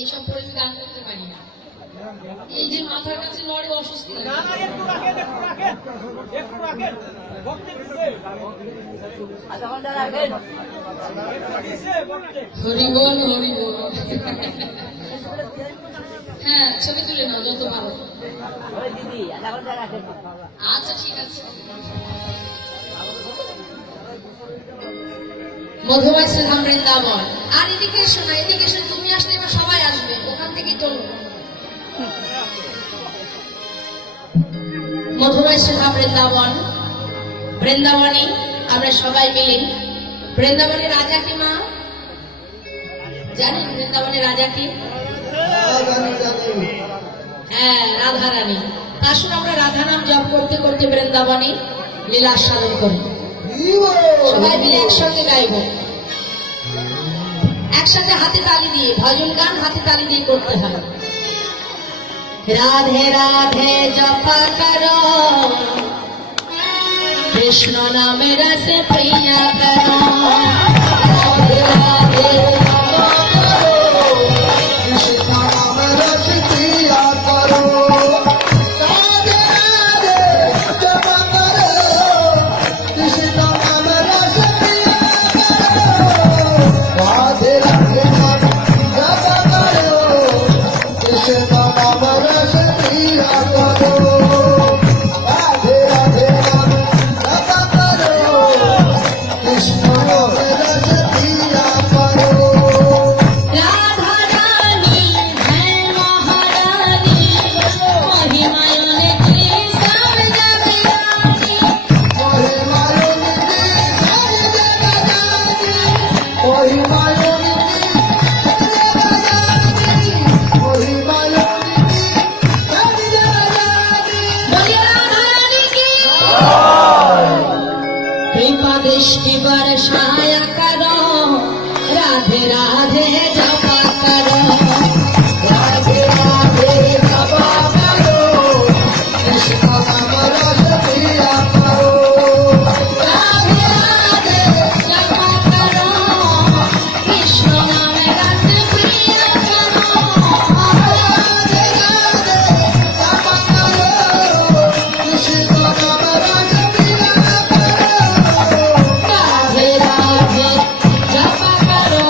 এইসব পরে আমি গান করতে পারি না। এই যে মাথার কাছে লড়ে অস্বস্তি লাগে। হরি বল হরি বল। হ্যাঁ, ছবি তুলে নাও যত ভালো। আচ্ছা ঠিক আছে। মধুময় শ্রীধাম বৃন্দাবন। আর এদিকে এসো না, এদিকে এসো, তুমি আসলে এবার সবাই আসবে, ওখান থেকেই চলবো। মধুময় শ্রীধাম বৃন্দাবন, বৃন্দাবনে আমরা সবাই মিলে বৃন্দাবনের রাজা কি মা জানেন? বৃন্দাবনের রাজা কি? হ্যাঁ, রাধা রানী। আসুন আমরা রাধা নাম জপ করতে করতে বৃন্দাবনে লীলা সাধন করি। সবাই মিলে একসঙ্গে গাইব, একসাথে হাতে তালি দিয়ে, ভজন গান হাতে তালি দিয়ে করতে হবে। রাধে রাধে জপা করো, কৃষ্ণ নামে রস প্রিয়া করো। রাধে রাধে Krishna बरसाया करो, राधे राधे जपा करो, राधे राधे जपा करो, कृष्ण नाम रस पिया करो, राधे राधे जपा करो, कृष्ण नाम रस पिया करो, राधे राधे जपा करो, कृष्ण नाम रस पिया करो, राधे राधे जपा करो,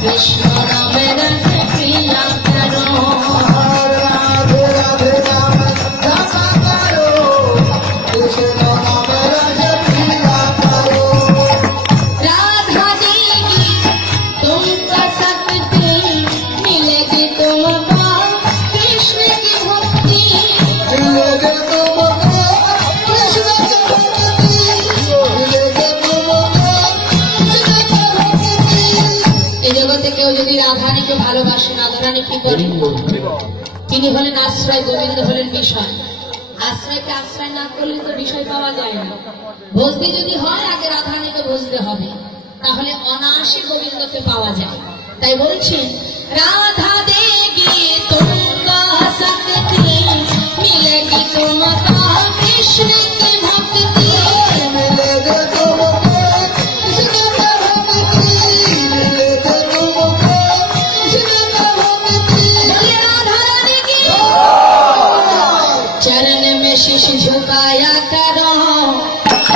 कृष्ण नाम रस पिया करो, राधे राधे जपा करो, कृष्ण नाम रस पिया करो, राधा देगी तुमको शक्ति, मिलेगी तुमको कृष्ण की भक्ति, मिलेगी तुमको कृष्ण की भक्ति, मिलेगी तुमको कृष्ण की भक्ति। এই জগতে কেউ যদি রাধারানীকে ভালোবাসেন, রাধারানী কি করেন? তিনি হলেন আশ্রয়, গোবিন্দ হলেন বিষয়। আশ্রয়কে আশ্রয় না করলে তো বিষয় পাওয়া যায় না। ভজতে যদি হয় আগে রাধারানীকে ভজতে হবে, তাহলে অনায়াসে গোবিন্দকে পাওয়া যায়। তাই বলছেন রাধা দেগি তুমকো শক্তি, মিলেগি তুমকো কৃষ্ণ কি ভক্তি, মিলেগি তুমকো কৃষ্ণ কি ভক্তি, মিলেগি तुमको कृष्ण की भक्ति। बोले राधा रानी की चरण में शीश झुकाया करो,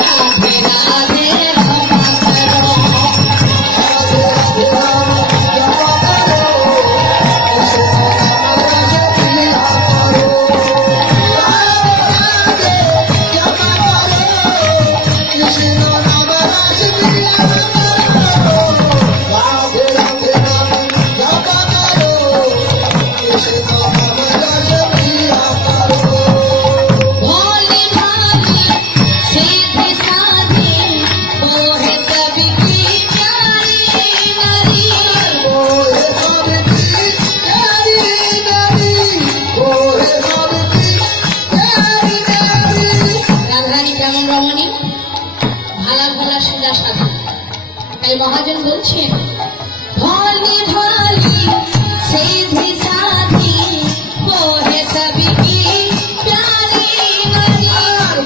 राधे राधे जपा करो, राधे राधे जपा करो, कृष्ण नाम रस पिया करो, राधे राधे जपा करो, कृष्ण नाम रस पिया करो, राधे राधे जपा करो, कृष्ण नाम रस पिया करो, भोली भाली सीधी साधी, वो है सबकी प्यारी नारी, वो है सबकी प्यारी नारी, वो है सबकी प्यारी नारी। রাধারানী কেমন রমণী, ভালা ভালা সোজা সাধা। তাই মহাজন বলছেন भोली भाली सीधी साधी, वो है सबकी प्यारी नारी,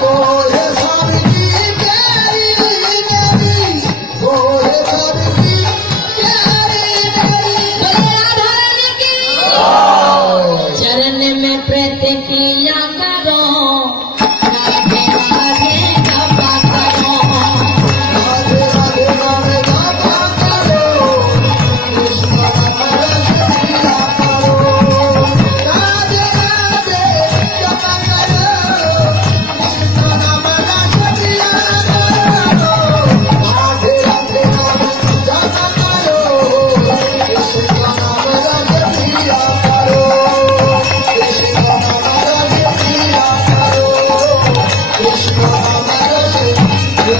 वो है सबकी प्यारी नारी, वो है सबकी प्यारी नारी। बोले राधा रानी की चरण में प्रीति किया करो, राधे राधे जपा करो, राधे राधे जपा करो, कृष्ण नाम रस पिया करो, राधे राधे जपा करो, कृष्ण नाम रस पिया करो, राधे राधे जपा करो, कृष्ण नाम रस पिया करो, कृष्ण नाम रस पिया करो, कृष्ण नाम रस पिया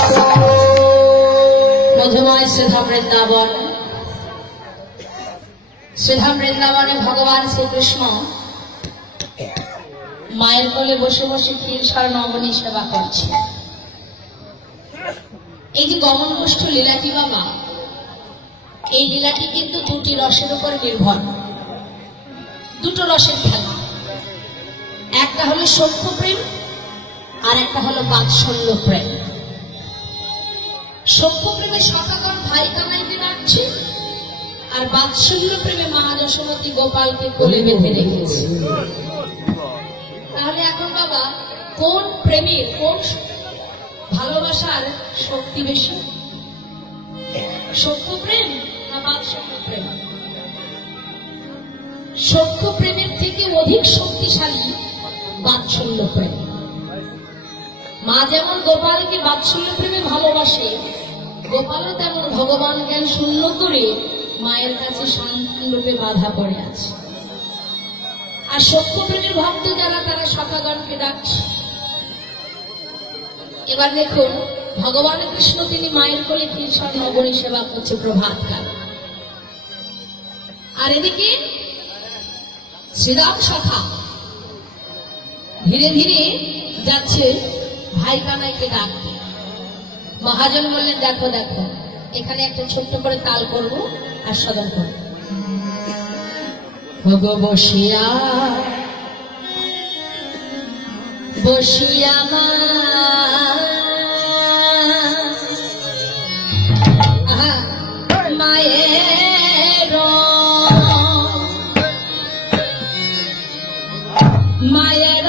करो। মধুময় সুধা বৃন্দাবন, সুধা বৃন্দাবনে ভগবান শ্রীকৃষ্ণ মায়ের কোলে বসে বসে ক্ষীরসার নবনী সেবা করছে। এই যে গমন গোষ্ঠ লীলাটি বাবা, এই লীলাটি কিন্তু দুটি রসের উপর নির্ভর, দুটো রসের খেলা। একটা হলো সখ্য প্রেম, আর একটা হলো বাৎসল্য প্রেম। সখ্য প্রেমে সখাগণ ভাই কানাইকে ডাকছে, আর বাৎসল্য প্রেমে মা যশোমতী গোপালকে কোলে বেঁধে রেখেছে। তাহলে এখন বাবা কোন প্রেমের, কোন ভালোবাসার শক্তি বেশি? সখ্য প্রেম না বাৎসল্য প্রেম? সখ্য প্রেমের থেকে অধিক শক্তিশালী বাৎসল্য প্রেম। মা যেমন গোপালকে বাৎসল্য প্রেমে ভালোবাসে, গোপালও তেমন ভগবান জ্ঞান শূন্য করে মায়ের কাছে সন্তান রূপে বাধা পড়ে আছে। আর সখ্য প্রেমের ভক্ত যারা, তারা সখাগণকে ডাকছে। এবার দেখুন ভগবান কৃষ্ণ তিনি মায়ের কোলে ক্ষীরসার নবনী সেবা করছে প্রভাতকাল, আর এদিকে শ্রীরাম সখা ধীরে ধীরে যাচ্ছে ভাই কানাইকে ডাকতে। মহাজন বললেন দেখো দেখো এখানে একটা ছোট্ট করে তাল করব আর সদন করব। ভগো বসিয়া বসিয়া মায়ের মায়ের